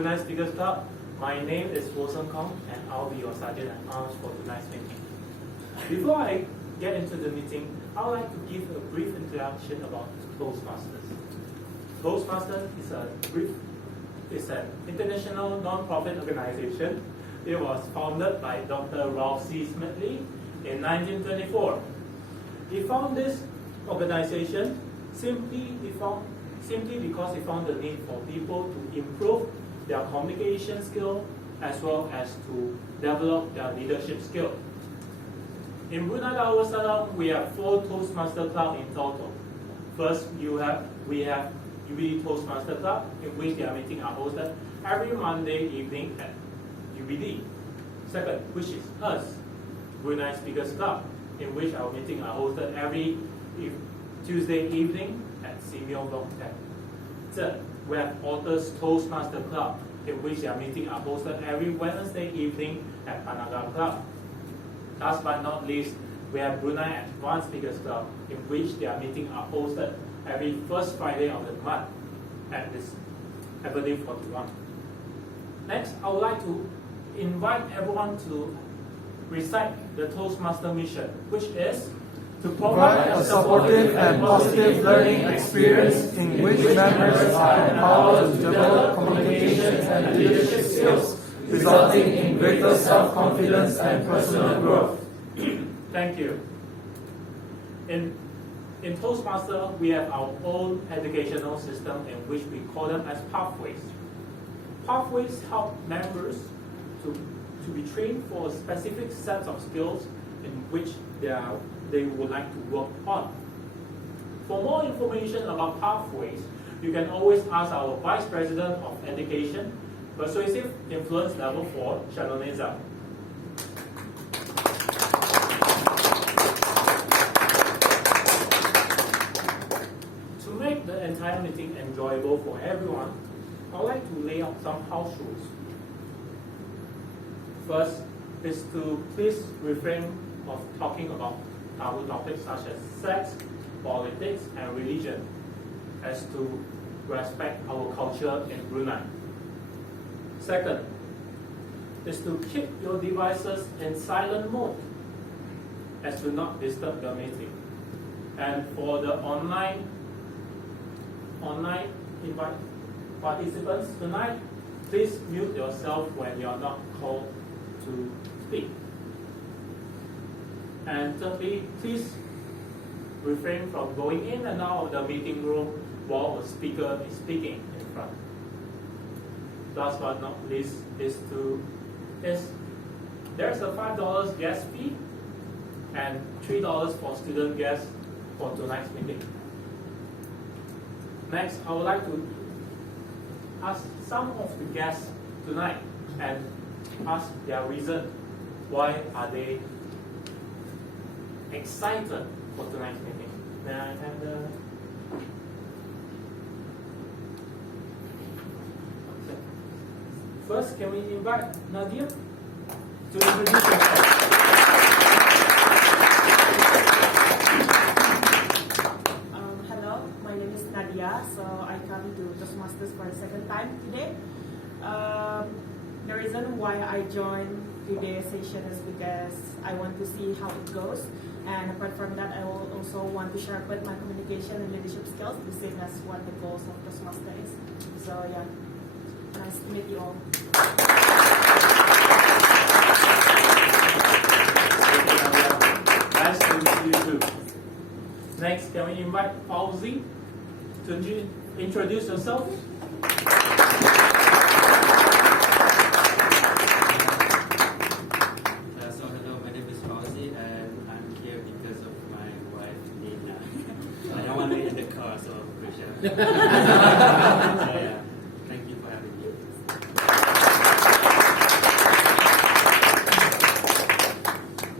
Brunei Speakers Club. My name is Wilson Kong, and I'll be your sergeant at arms for tonight's meeting. Before I get into the meeting, I would like to give a brief introduction about Toastmasters. Toastmasters is an international non-profit organization. It was founded by Dr. Ralph C. Smedley in 1924. He found this organization simply because he found the need for people to improve their communication skill as well as to develop their leadership skill. In Brunei Darussalam, we have 4 Toastmaster clubs in total. First, we have UBD Toastmaster Club, in which their meetings are hosted every Monday evening at UBD. Second, which is us, Brunei Speakers Club, in which our meetings are hosted every Tuesday evening at Simeo Block 10. Third, we have Authors Toastmaster Club, in which their meetings are hosted every Wednesday evening at Panaga Club. Last but not least, we have Brunei Advanced Speakers Club, in which their meetings are hosted every first Friday of the month at this Avenue 41. Next, I would like to invite everyone to recite the Toastmaster mission, which is to provide a supportive and positive learning experience in which members are empowered to develop communication and leadership skills, resulting in greater self-confidence and personal growth. Thank you. In Toastmaster, we have our own educational system in which we call them as pathways. Pathways help members to be trained for a specific set of skills in which they would like to work on. For more information about pathways, you can always ask our Vice President of Education, Persuasive Influence Level 4, Shaloneza. To make the entire meeting enjoyable for everyone, I would like to lay out some house rules. First is to please refrain of talking about taboo topics such as sex, politics, and religion, as to respect our culture in Brunei. Second is to keep your devices in silent mode, as to not disturb the meeting. And for the online invite participants tonight, please mute yourself when you are not called to speak. And thirdly, please refrain from going in and out of the meeting room while a speaker is speaking in front. Last but not least there's a $5 guest fee and $3 for student guests for tonight's meeting. Next, I would like to ask some of the guests tonight and ask their reason why are they excited for tonight's meeting. May I have the... First, can we invite Nadia to introduce herself? Hello, my name is Nadia. So I come to Toastmasters for the second time today. The reason why I joined today's session is because I want to see how it goes. And apart from that, I will also want to sharpen my communication and leadership skills, the same as what the goals of Toastmasters is. So yeah, nice to meet you all. Nice to meet you too. Next, can we invite Fauzi to introduce herself? So hello, my name is Fauzi and I'm here because of my wife Nina. I don't want to in the car, so I'm pretty sure. So yeah, thank you for having me.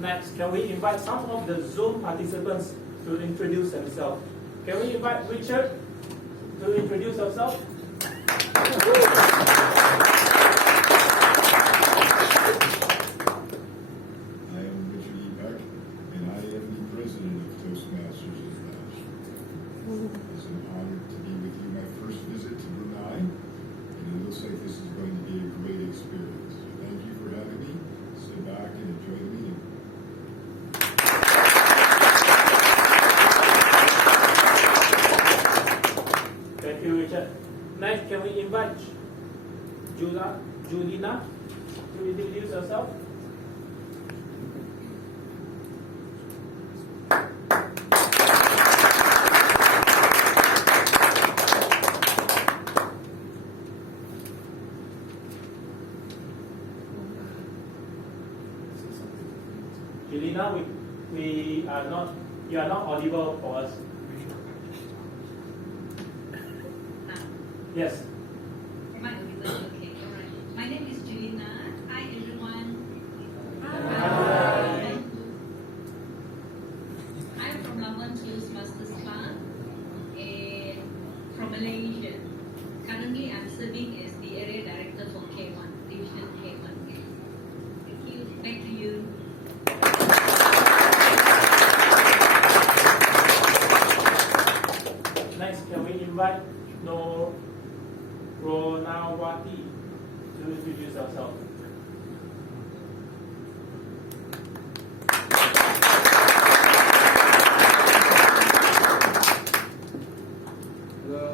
Next, can we invite some of the Zoom participants to introduce themselves? Can we invite Richard to introduce himself? It's an honor to be with you. My first visit to Brunei, and it looks like this is going to Julina to introduce herself. Julina, you are not audible for us. Yes. Am I audible? Okay, all right. My name is Julina. Hi, everyone. Hi. I'm from Labuan Toastmasters Club and from Malaysia. Currently, I'm serving as the area director for K1, Division K1. Thank you. Back to you. Next, can we invite Ronawati to introduce herself? Hello.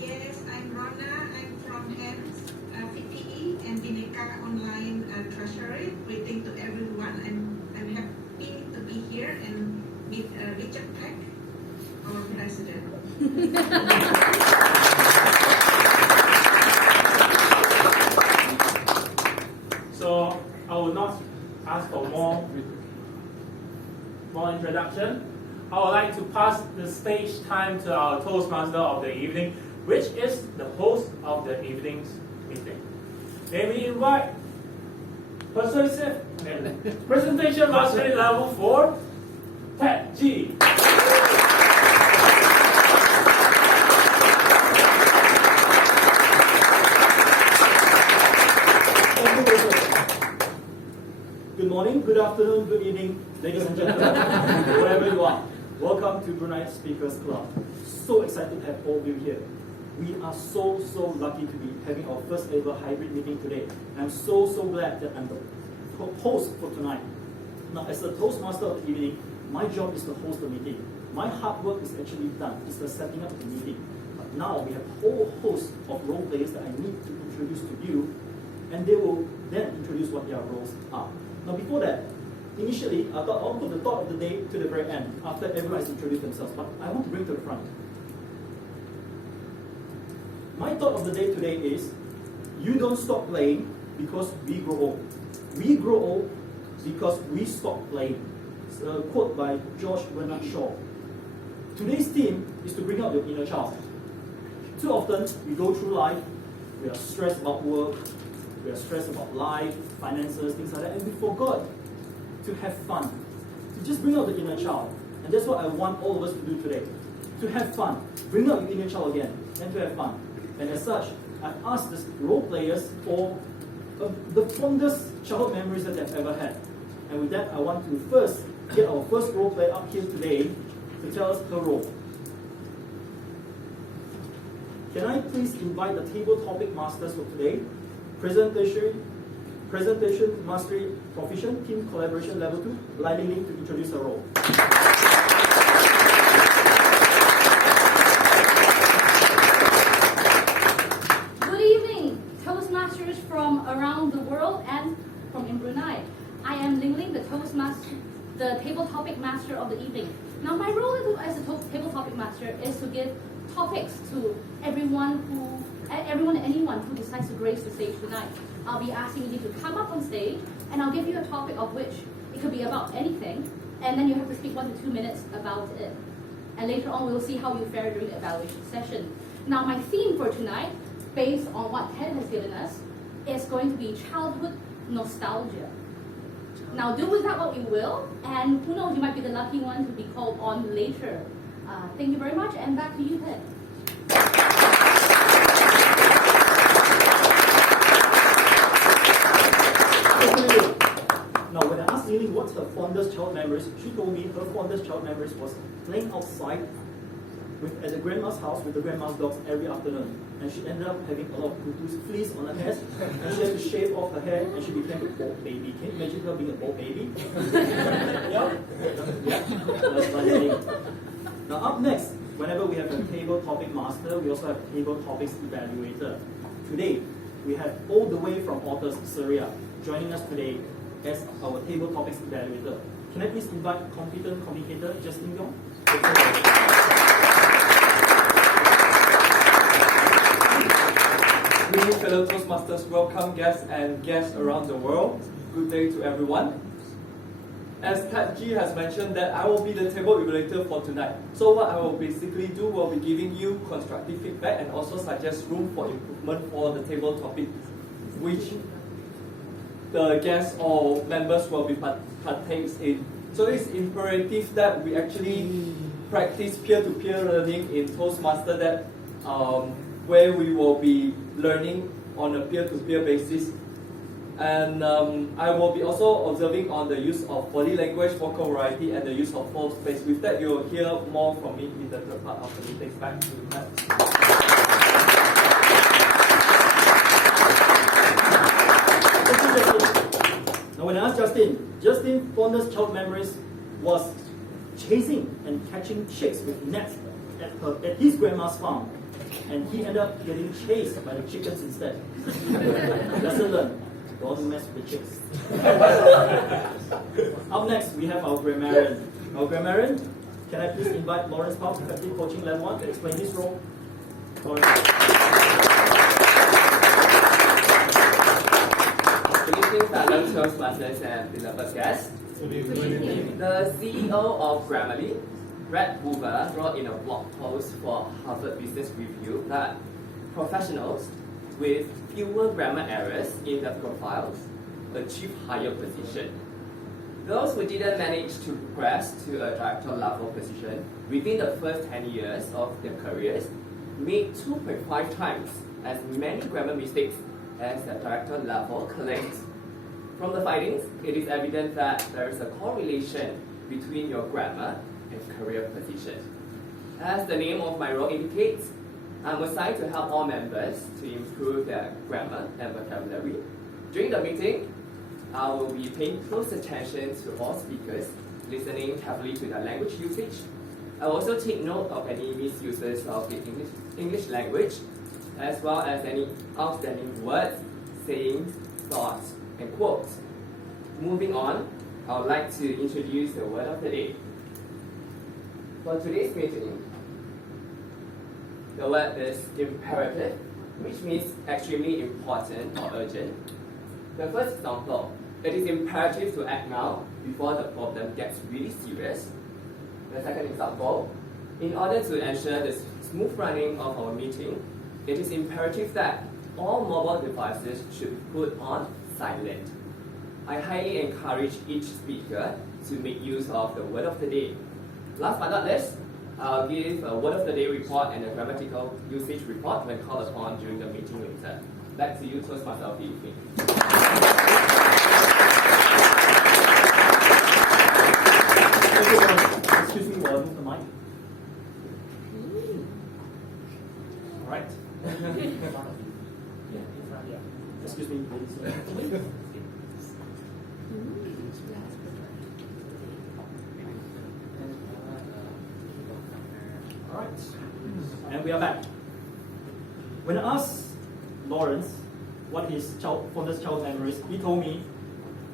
Yes, I'm Rona. I'm from HANS, PPE and Bineka Online Treasury. Greeting to everyone. I'm happy to be here and meet Richard Peck, our president. So I will not ask for more introduction. I would like to pass the stage time to our Toastmaster of the evening, which is the host of the evening's meeting. May we invite Persuasive and Presentation Mastery Level 4, Ted G. Good morning, good afternoon, good evening, ladies and gentlemen, wherever you are. Welcome to Brunei Speakers Club. So excited to have all of you here. We are so lucky to be having our first ever hybrid meeting today. I'm so glad that I'm the host for tonight. Now, as the Toastmaster of the evening, my job is to host the meeting. My hard work is actually done. It's the setting up the meeting. But now we have a whole host of role players that I need to introduce to you, and they will then introduce what their roles are. Now, before that, initially, I thought I'll put the thought of the day to the very end, after everyone has introduced themselves, but I want to bring to the front. My thought of the day today is, you don't stop playing because we grow old. We grow old because we stop playing. It's a quote by George Bernard Shaw. Today's theme is to bring out your inner child. Too often, we go through life, we are stressed about work, we are stressed about life, finances, things like that, and we forgot to have fun, to just bring out the inner child. And that's what I want all of us to do today, to have fun, bring out your inner child again, and to have fun. And as such, I've asked these role players for the fondest childhood memories that they've ever had. And with that, I want to first get our first role player up here today to tell us her role. Can I please invite the table topic masters for today? Presentation Mastery Proficient, Team Collaboration Level 2, Lai Ling Ling, to introduce her role. Good evening, Toastmasters from around the world and from in Brunei. I am Ling Ling, the Toastmaster, the table topic master of the evening. Now, my role as a table topic master is to give topics to everyone and anyone who decides to grace the stage tonight. I'll be asking you to come up on stage, and I'll give you a topic of which it could be about anything, and then you have to speak 1 to 2 minutes about it. And later on, we'll see how you fare during the evaluation session. Now, my theme for tonight, based on what Ted has given us, is going to be childhood nostalgia. Now, do with that what you will, and who knows, you might be the lucky one to be called on later. Thank you very much, and back to you, Ted. Now, when I asked Lily what's her fondest child memories, she told me her fondest child memories was playing outside at the grandma's house with the grandma's dogs every afternoon. And she ended up having a lot of fleas on her hair, and she had to shave off her hair, and she became a bald baby. Can you imagine her being a bald baby? Yeah? That's my thing. Now, up next, whenever we have a table topic master, we also have a table topics evaluator. Today, we have all the way from authors Syria joining us today as our table topics evaluator. Can I please invite competent communicator Justin Yong? Good evening, fellow Toastmasters, welcome guests and guests around the world. Good day to everyone. As Kat G has mentioned that I will be the table evaluator for tonight. So what I will basically do will be giving you constructive feedback and also suggest room for improvement for the table topic, which the guests or members will be partakes in. So it's imperative that we actually practice peer-to-peer learning in Toastmaster that where we will be learning on a peer-to-peer basis. And I will be also observing on the use of body language, vocal variety, and the use of flow space. With that, you will hear more from me in the third part of the meeting. Back to Matt. Now when I asked Justin's fondest child memories was chasing and catching chicks with nets at his grandma's farm. And he ended up getting chased by the chickens instead. Lesson learned. Don't mess with the chicks. Up next, we have our grammarian. Our grammarian, can I please invite Lawrence Powell, Effective Coaching Level 1, to explain his role? Lawrence. Good evening, fellow Toastmasters and beloved guests. The CEO of Grammarly, Brad Hoover, wrote in a blog post for Harvard Business Review that professionals with fewer grammar errors in their profiles achieve higher position. Those who didn't manage to progress to a director level position within the first 10 years of their careers made 2.5 times as many grammar mistakes as the director level colleagues. From the findings, it is evident that there is a correlation between your grammar and career position. As the name of my role indicates, I'm assigned to help all members to improve their grammar and vocabulary. During the meeting, I will be paying close attention to all speakers, listening carefully to their language usage. I will also take note of any misuses of the English language, as well as any outstanding words, sayings, thoughts, and quotes. Moving on, I would like to introduce the word of the day. For today's meeting, the word is imperative, which means extremely important or urgent. The first example, it is imperative to act now before the problem gets really serious. The second example, in order to ensure the smooth running of our meeting, it is imperative that all mobile devices should be put on silent. I highly encourage each speaker to make use of the word of the day. Last but not least, I'll give a word of the day report and a grammatical usage report when called upon during the meeting later. Back to you, Toastmaster of the evening. Excuse me while I move the mic. All right. Excuse me, please. All right. And we are back. When I asked Lawrence what his fondest child memories, he told me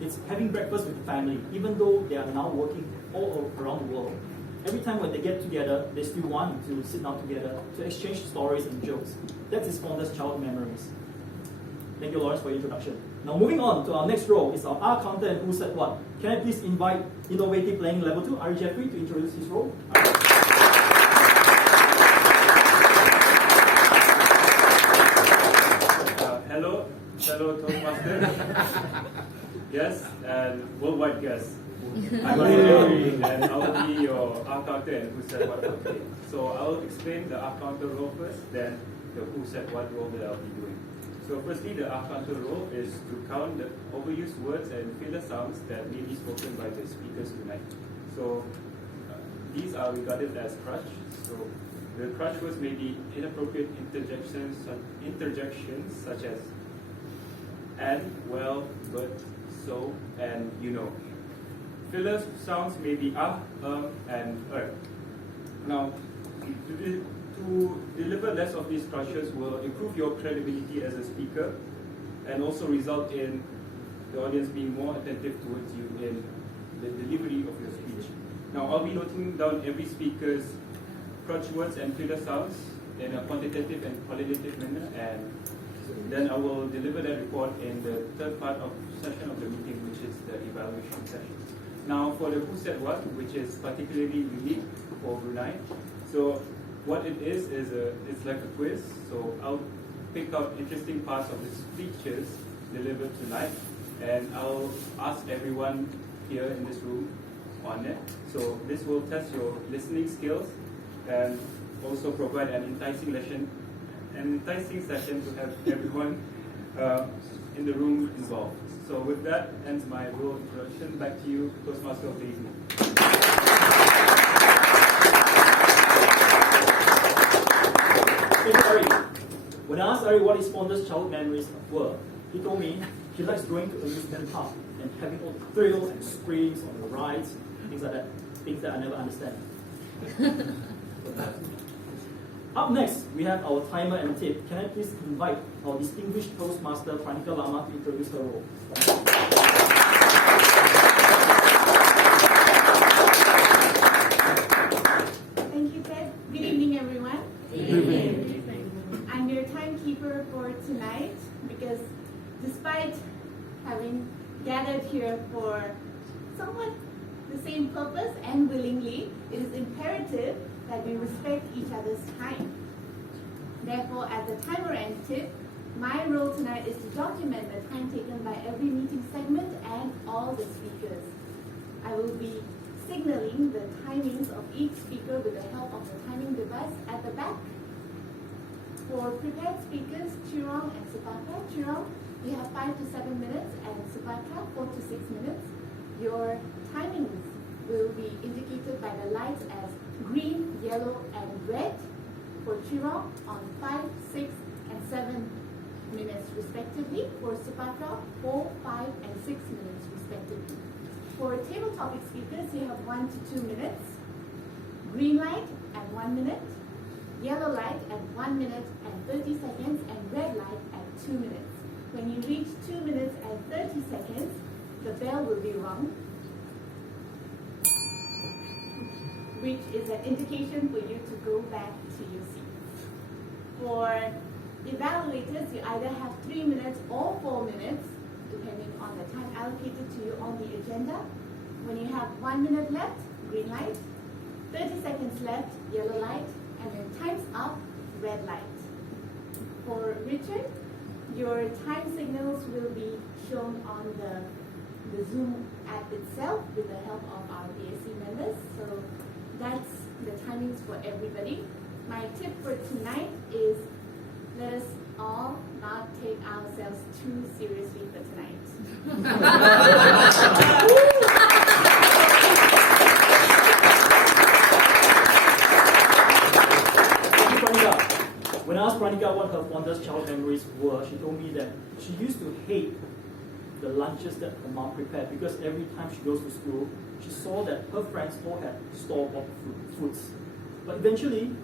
it's having breakfast with the family, even though they are now working all around the world. Every time when they get together, they still want to sit down together to exchange stories and jokes. That's his fondest child memories. Thank you, Lawrence, for your introduction. Now, moving on to our next role is our R counter and Who Said What. Can I please invite Innovative Planning Level 2, Ari Jeffrey, to introduce his role? Hello, fellow Toastmasters. Yes, and worldwide guests. I'm Ari, and I will be your R counter and Who Said What for today. So I will explain the R counter role first, then the Who Said What role that I'll be doing. So firstly, the R counter role is to count the overused words and filler sounds that may be spoken by the speakers tonight. So these are regarded as crutch. So the crutch words may be inappropriate interjections such as and, well, but, so, and you know. Filler sounds may be and Now, To deliver less of these structures will improve your credibility as a speaker and also result in the audience being more attentive towards you in the delivery of your speech. Now, I'll be noting down every speaker's crutch words and filler sounds in a quantitative and qualitative manner, and then I will deliver that report in the third part of session of the meeting, which is the evaluation session. Now, for the who said what, which is particularly unique for Brunei. So, what it is it's like a quiz. So, I'll pick out interesting parts of the speeches delivered tonight, and I'll ask everyone here in this room on it. So, this will test your listening skills and also provide an enticing session to have everyone in the room involved. So with that ends my role introduction. Back to you, Toastmaster of the evening. Thank you, Ari. When I asked Ari what his fondest childhood memories were, he told me he likes going to amusement park and having all the thrills and springs on the rides, things like that, things that I never understand. Up next, we have our timer and tip. Can I please invite our distinguished Toastmaster, Pranika Lama, to introduce her role? Thank you, Ted. Good evening, everyone. Good evening. I'm your timekeeper for tonight because despite having gathered here for somewhat the same purpose and willingly, it is imperative that we respect each other's time. Therefore, as the timer and tip, my role tonight is to document the time taken by every meeting segment and all the speakers. I will be signaling the timings of each speaker with the help of the timing device at the back. For prepared speakers, Chirong and Supatra, Chirong, you have 5 to 7 minutes, and Supatra, 4 to 6 minutes. Your timings will be indicated by the lights as green, yellow, and red for Chirong on 5, 6, and 7 minutes respectively. For Supatra, 4, 5, and 6 minutes respectively. For table topic speakers, you have 1 to 2 minutes. Green light at 1 minute, yellow light at 1 minute and 30 seconds, and red light at 2 minutes. When you reach 2 minutes and 30 seconds, the bell will be rung, which is an indication for you to go back to your seats. For evaluators, you either have 3 minutes or 4 minutes, depending on the time allocated to you on the agenda. When you have 1 minute left, green light, 30 seconds left, yellow light, and then time's up, red light. For Richard, your time signals will be shown on the Zoom app itself with the help of our BSc members. So that's the timings for everybody. My tip for tonight is let us all not take ourselves too seriously for tonight. When I asked Pranika what her fondest childhood memories were, she told me that she used to hate the lunches that her mom prepared because every time she goes to school, she saw that her friends all had store-bought foods. But eventually,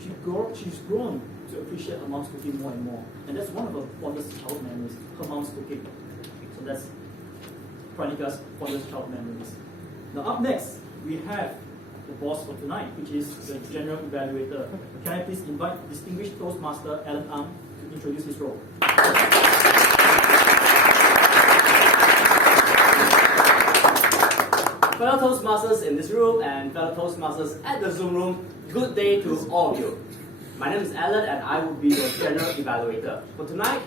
she's grown to appreciate her mom's cooking more and more. And that's one of her fondest childhood memories, her mom's cooking. So that's Pranika's fondest childhood memories. Now up next, we have the boss for tonight, which is the general evaluator. Can I please invite distinguished Toastmaster Alan Ang to introduce his role? Fellow Toastmasters in this room and fellow Toastmasters at the Zoom room, good day to all of you. My name is Alan and I will be your general evaluator. For tonight,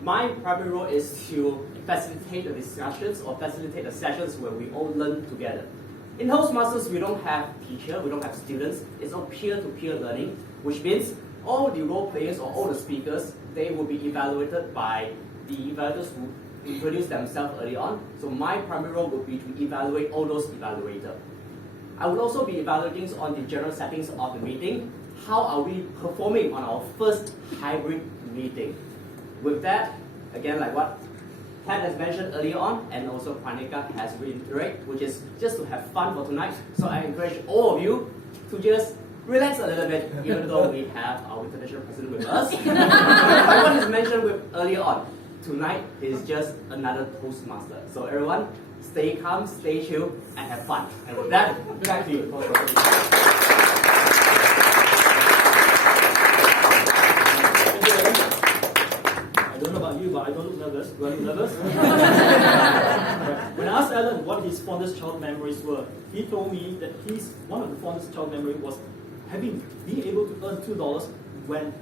my primary role is to facilitate the discussions or facilitate the sessions where we all learn together. In Toastmasters, we don't have teacher, we don't have students. It's all peer-to-peer learning, which means all the role players or all the speakers, they will be evaluated by the evaluators who introduce themselves early on. So my primary role would be to evaluate all those evaluators. I would also be evaluating on the general settings of the meeting. How are we performing on our first hybrid meeting? With that, again, like what Ted has mentioned earlier on, and also Pranika has reiterated, which is just to have fun for tonight. So I encourage all of you to just relax a little bit, even though we have our international president with us. I wanted to mention earlier on, tonight is just another Toastmaster. So everyone, stay calm, stay chill, and have fun. And with that, back to you. I don't know about you, but I don't look nervous. Do I look nervous? When I asked Alan what his fondest child memories were, he told me that one of the fondest child memory was being able to earn $2 when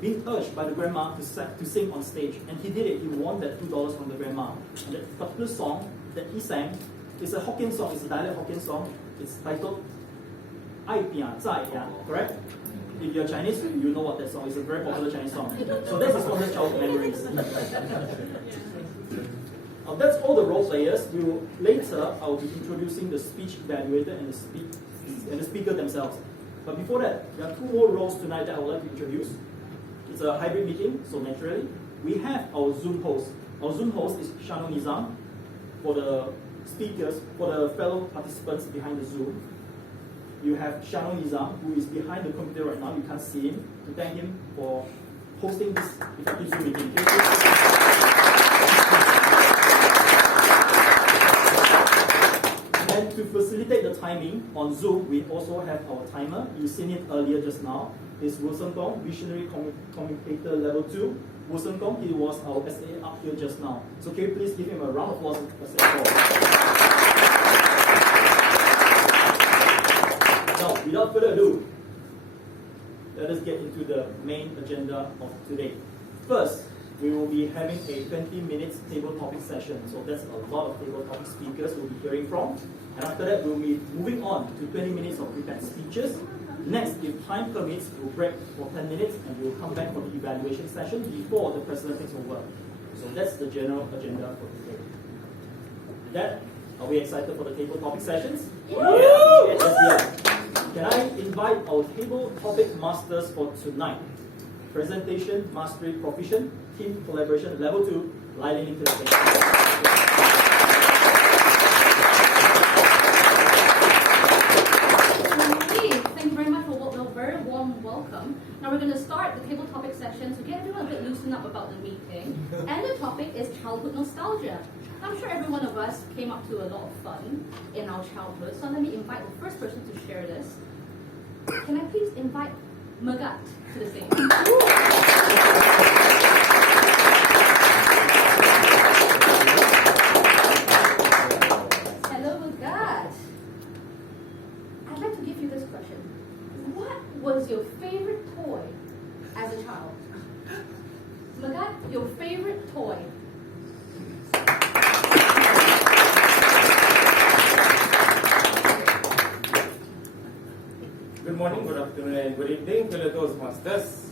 being urged by the grandma to sing on stage. And he did it. He won that $2 from the grandma. And that particular song that he sang is a Hokkien song. It's a dialect Hokkien song. It's titled Ai Pia Zai, yeah, correct? If you're Chinese, you know what that song is. It's a very popular Chinese song. So that's his fondest child memories. That's all the role players. Later, I will be introducing the speech evaluator and the speaker themselves. But before that, there are two more roles tonight that I would like to introduce. It's a hybrid meeting, so naturally, we have our Zoom host. Our Zoom host is Shano Nizam for the speakers, for the fellow participants behind the Zoom. You have Shano Nizam, who is behind the computer right now. You can't see him. To thank him for hosting this effective Zoom meeting. And to facilitate the timing on Zoom, we also have our timer. You've seen it earlier just now. It's Wilson Kong, Visionary Communicator Level 2. Wilson Kong, he was our SA up here just now. So can you please give him a round of applause for SA4. Now, without further ado, let us get into the main agenda of today. First, we will be having a 20 minutes table topic session. So that's a lot of table topic speakers we'll be hearing from. And after that, we'll be moving on to 20 minutes of prepared speeches. Next, if time permits, we'll break for 10 minutes and we'll come back for the evaluation session before the president takes over. So that's the general agenda for today. With that, are we excited for the table topic sessions? Yes, yes. Can I invite our table topic masters for tonight? Presentation, Mastery, Proficient, Team Collaboration, Level 2, Liling into the stage. Thank you very much for a very warm welcome. Now we're going to start the table topic session to get everyone a bit loosened up about the meeting. And the topic is childhood nostalgia. I'm sure every one of us came up to a lot of fun in our childhood. So let me invite the first person to share this. Can I please invite Magat to the stage? Hello, Magat. I'd like to give you this question. What was your favorite toy as a child? Magat, your favorite toy? Good morning, good afternoon, and good evening to the Toastmasters.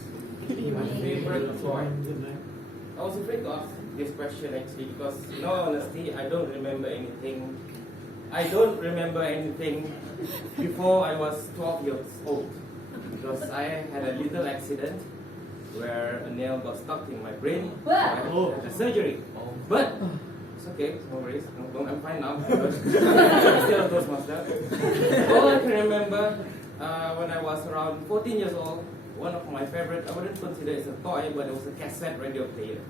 My favorite toy. I was afraid to ask this question actually because, in all honesty, I don't remember anything. I don't remember anything before I was 12 years old because I had a little accident where a nail got stuck in my brain. So I had a surgery. But it's okay, no worries. No, I'm fine now. I'm still a Toastmaster. All I can remember when I was around 14 years old, one of my favorite, I wouldn't consider it a toy, but it was a cassette radio player.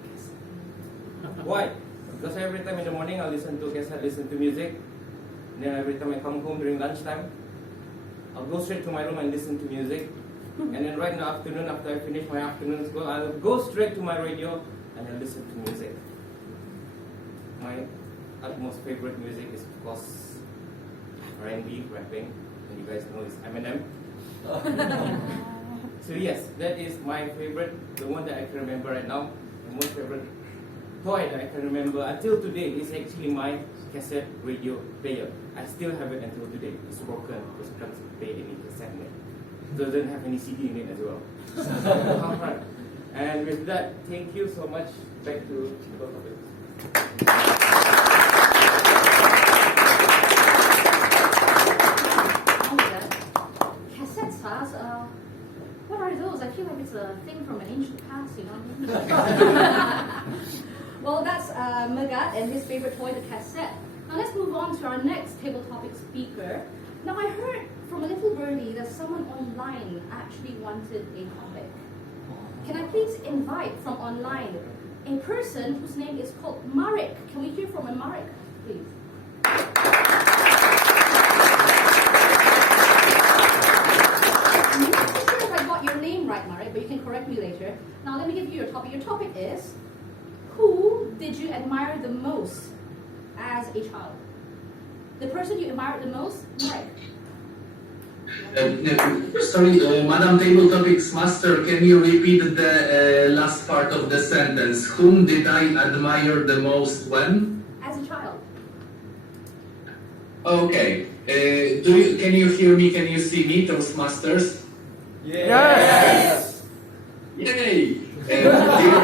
Why? Because every time in the morning I listen to cassette, listen to music. And then every time I come home during lunchtime, I'll go straight to my room and listen to music. And then right in the afternoon, after I finish my afternoon school, I'll go straight to my radio and then listen to music. My utmost favorite music is, of course, R&B, rapping. And you guys know it's Eminem. So yes, that is my favorite, the one that I can remember right now. The most favorite toy that I can remember until today is actually my cassette radio player. I still have it until today. It's broken because I can't play any cassette in it. It doesn't have any CD in it as well. Alright. And with that, thank you so much. Back to the topic. What are those? I feel like it's a thing from an ancient past, you know? Well, that's Magat and his favorite toy, the cassette. Now let's move on to our next table topic speaker. Now I heard from a little birdie that someone online actually wanted a topic. Can I please invite from online a person whose name is called Marek? Can we hear from a Marek, please? I'm not sure if I got your name right, Marek, but you can correct me later. Now let me give you your topic. Your topic is, who did you admire the most as a child? The person you admired the most, Marek. Sorry, Madam Table Topics Master, can you repeat the last part of the sentence? Whom did I admire the most when? As a child. Okay. Can you hear me? Can you see me, Toastmasters? Yes! Yay! Dear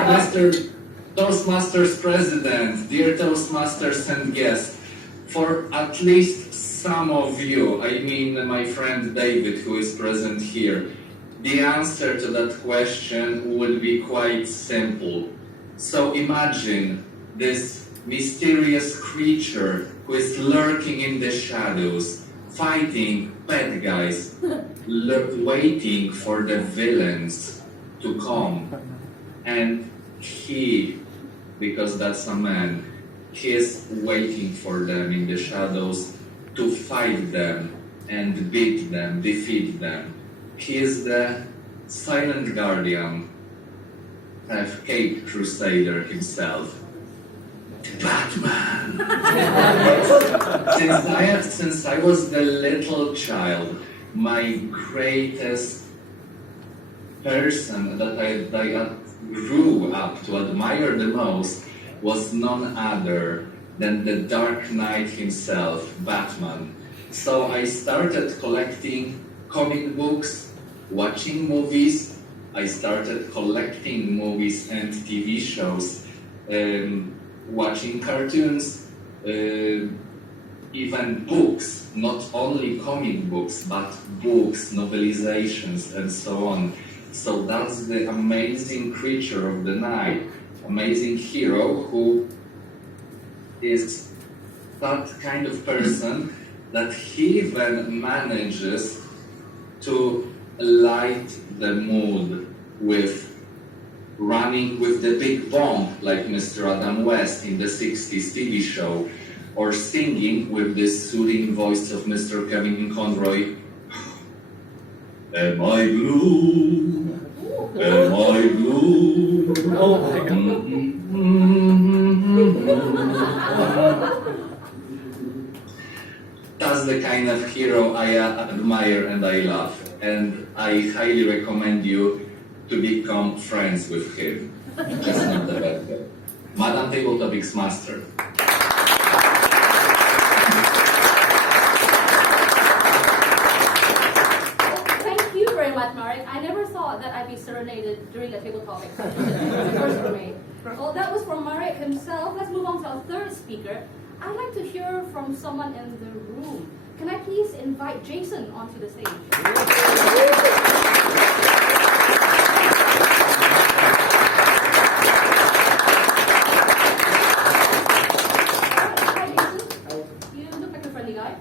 Master Toastmasters President, dear Toastmasters and guests, for at least some of you, I mean my friend David who is present here, the answer to that question would be quite simple. So imagine this mysterious creature who is lurking in the shadows, fighting bad guys, waiting for the villains to come. And he, because that's a man, he is waiting for them in the shadows to fight them and beat them, defeat them. He is the silent guardian, Cape Crusader himself. Batman! Since I was the little child, my greatest person that I grew up to admire the most was none other than the Dark Knight himself, Batman. So I started collecting comic books, watching movies. I started collecting movies and TV shows, watching cartoons, even books, not only comic books, but books, novelizations, and so on. So that's the amazing creature of the night, amazing hero who is that kind of person that he even manages to light the mood with running with the big bomb like Mr. Adam West in the 60s TV show, or singing with this soothing voice of Mr. Kevin Conroy. Am I blue? Am I blue? Oh my God. That's the kind of hero I admire and I love, and I highly recommend you to become friends with him. Just not the bad guy. Madam Table Topics Master. Thank you very much, Marek. I never thought that I'd be serenaded during a table topic session. First for me. Well, that was from Marek himself. Let's move on to our third speaker. I'd like to hear from someone in the room. Can I please invite Jason onto the stage? Hi, Jason. You look like a friendly guy.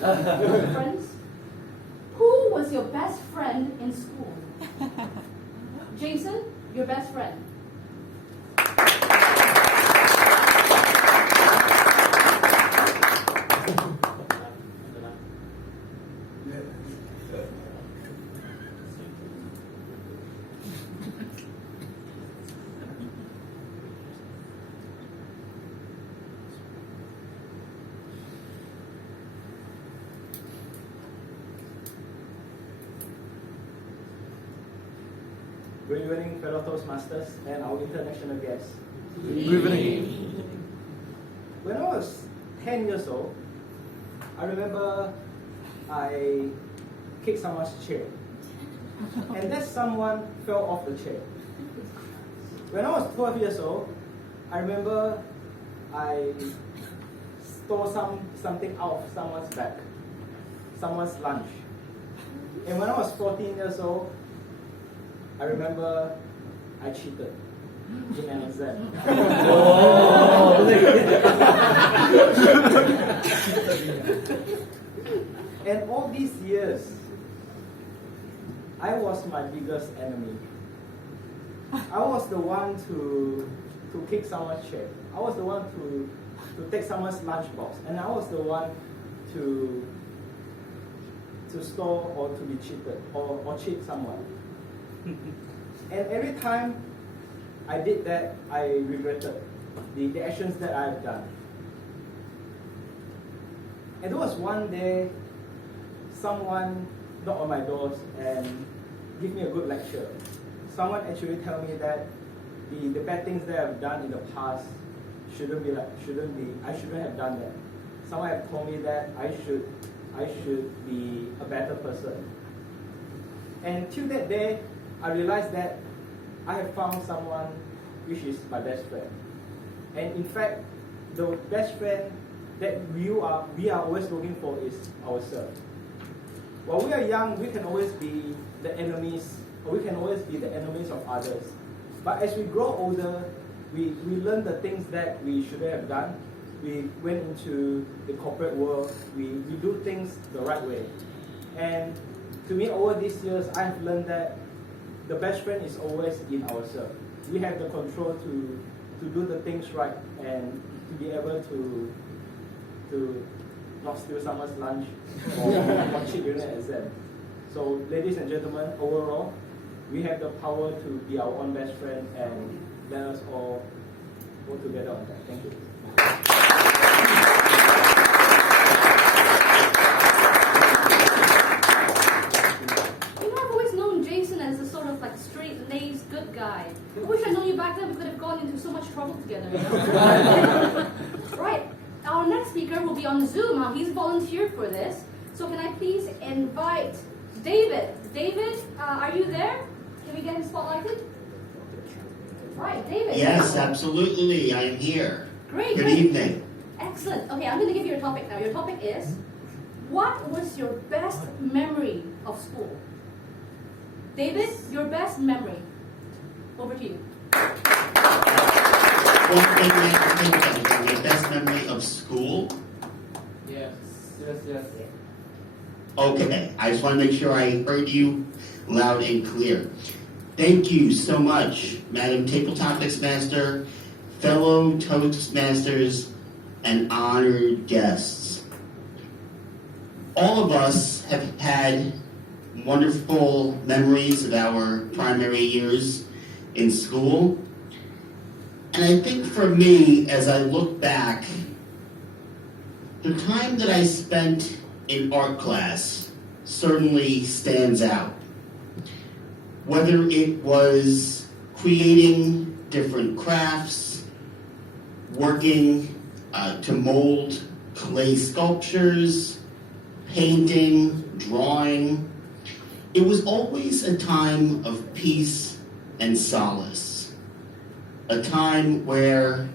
Friends? Who was your best friend in school? Jason, your best friend. Good evening, fellow Toastmasters and our international guests. Good evening. When I was 10 years old, I remember I kicked someone's chair. And that someone fell off the chair. When I was 12 years old, I remember I stole something out of someone's bag, someone's lunch. And when I was 14 years old, I remember I cheated in an exam. And all these years, I was my biggest enemy. I was the one to kick someone's chair. I was the one to take someone's lunchbox, and I was the one to steal or to be cheated or cheat someone. And every time I did that, I regretted the actions that I have done. And there was one day, someone knocked on my doors and give me a good lecture. Someone actually tell me that the bad things that I've done in the past I shouldn't have done that. Someone have told me that I should be a better person. And till that day, I realized that I have found someone which is my best friend. And in fact, the best friend that we are always looking for is ourselves. While we are young, we can always be the enemies, or we can always be the enemies of others. But as we grow older, we learn the things that we shouldn't have done. We went into the corporate world. We do things the right way. And to me, over these years, I have learned that the best friend is always in ourselves. We have the control to do the things right and to be able to not steal someone's lunch or cheat during an exam. So, ladies and gentlemen, overall, we have the power to be our own best friend, and let us all work together on that. Thank you. I've always known Jason as a sort of like straight-laced good guy. I wish I'd known you back then. We could have gone into so much trouble together. Right. Our next speaker will be on Zoom. He's volunteered for this. So can I please invite David? David, are you there? Can we get him spotlighted? Right, David. Yes, absolutely. I am here. Great. Good evening. Excellent. Okay, I'm going to give you a topic now. Your topic is, what was your best memory of school? David, your best memory. Over to you. One thing I can think of, my best memory of school. Yes. Okay, I just want to make sure I heard you loud and clear. Thank you so much, Madam Table Topics Master, fellow Toastmasters, and honored guests. All of us have had wonderful memories of our primary years in school. And I think for me, as I look back, the time that I spent in art class certainly stands out. Whether it was creating different crafts, working to mold clay sculptures, painting, drawing, it was always a time of peace and solace. A time where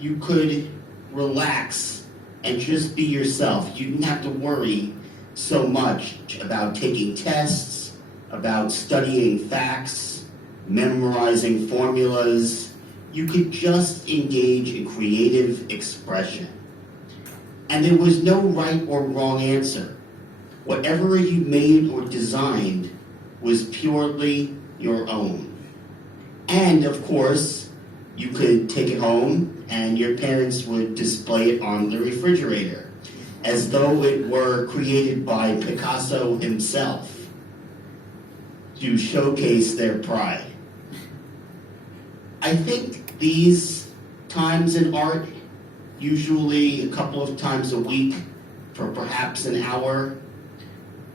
you could relax and just be yourself. You didn't have to worry so much about taking tests, about studying facts, memorizing formulas. You could just engage in creative expression. And there was no right or wrong answer. Whatever you made or designed was purely your own. And of course, you could take it home and your parents would display it on the refrigerator as though it were created by Picasso himself to showcase their pride. I think these times in art, usually a couple of times a week for perhaps an hour,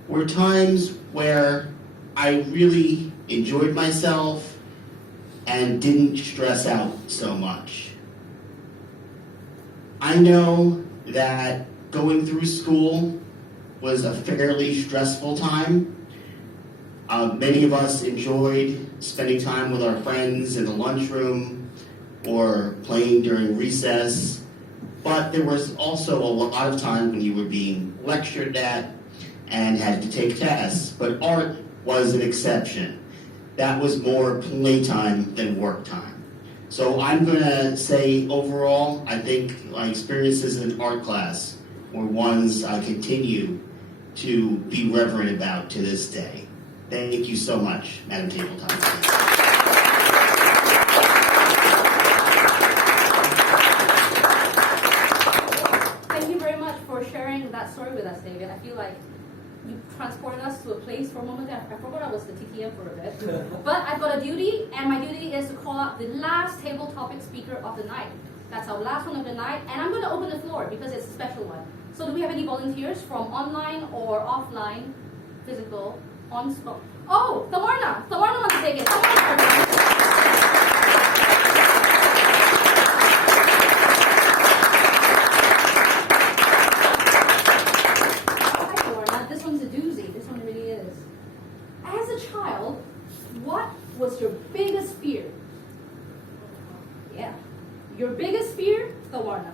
were times where I really enjoyed myself and didn't stress out so much. I know that going through school was a fairly stressful time. Many of us enjoyed spending time with our friends in the lunchroom or playing during recess, but there was also a lot of time when you were being lectured at and had to take tests, but art was an exception. That was more playtime than work time. So I'm going to say overall, I think my experiences in art class were ones I continue to be reverent about to this day. Thank you so much, Madam Table Topics Master. Thank you very much for sharing that story with us, David. I feel like you transported us to a place for a moment. I forgot I was the TTM for a bit. But I've got a duty, and my duty is to call out the last table topic speaker of the night. That's our last one of the night, and I'm going to open the floor because it's a special one. So do we have any volunteers from online or offline, physical, on spot? Oh, Tawarna! Tawarna wants to take it. Tawarna! This one's a doozy. This one really is. As a child, what was your biggest fear? Yeah. Your biggest fear, Tawarna.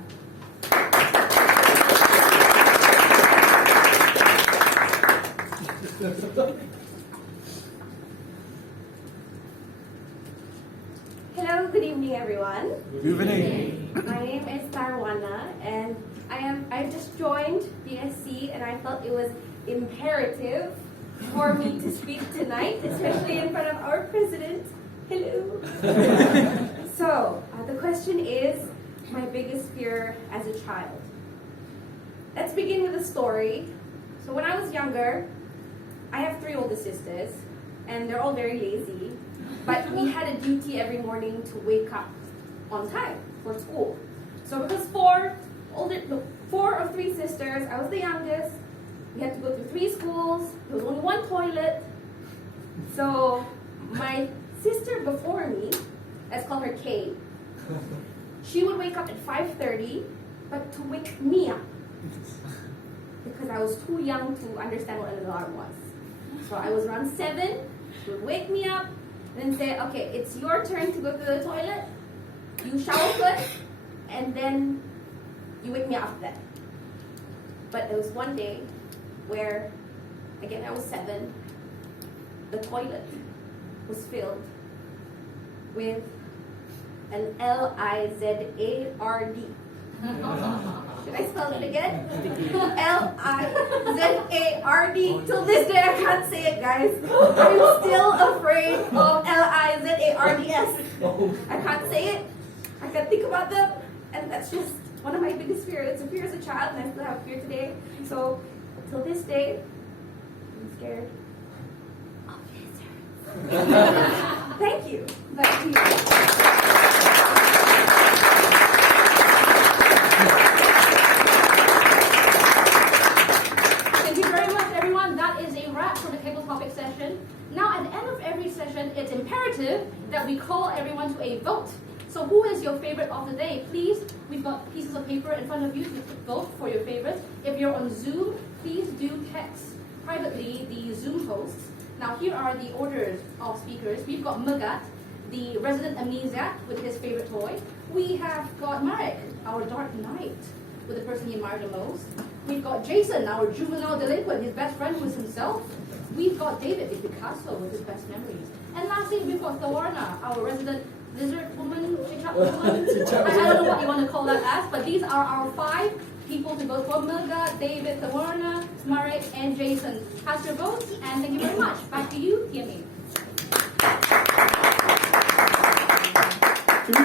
Hello, good evening, everyone. Good evening. My name is Tarwana, and I just joined DSC, and I felt it was imperative for me to speak tonight, especially in front of our president. Hello. So the question is, my biggest fear as a child. Let's begin with a story. So when I was younger, I have 3 older sisters, and they're all very lazy. But we had a duty every morning to wake up on time for school. So because 4 of 3 sisters, I was the youngest. We had to go through 3 schools. There was only 1 toilet. So my sister before me, let's call her Kay, she would wake up at 5:30, but to wake me up because I was too young to understand what an alarm was. So I was around 7. She would wake me up. Then say, okay, it's your turn to go to the toilet. You shower first, and then you wake me up after that. But there was one day where, again, I was 7. The toilet was filled with an L-I-Z-A-R-D. Should I spell it again? L-I-Z-A-R-D. Till this day, I can't say it, guys. I'm still afraid of L-I-Z-A-R-D-S. I can't say it. I can't think about them. And that's just one of my biggest fears. It's a fear as a child, and I still have fear today. So, till this day, I'm scared of lizards. Thank you. Back to you. Now, at the end of every session, it's imperative that we call everyone to a vote. So who is your favorite of the day? Please, we've got pieces of paper in front of you to vote for your favorites. If you're on Zoom, please do text privately the Zoom hosts. Now, here are the orders of speakers. We've got Megat, the resident amnesiac with his favorite toy. We have got Marek, our dark knight, with the person he admired the most. We've got Jason, our juvenile delinquent, his best friend was himself. We've got David, the Picasso, with his best memories. And lastly, we've got Tawarna, our resident lizard woman, chichat woman. I don't know what you want to call that as, but these are our 5 people to vote for: Megat, David, Tawarna, Marek, and Jason. Cast your votes, and thank you very much. Back to you, TMA.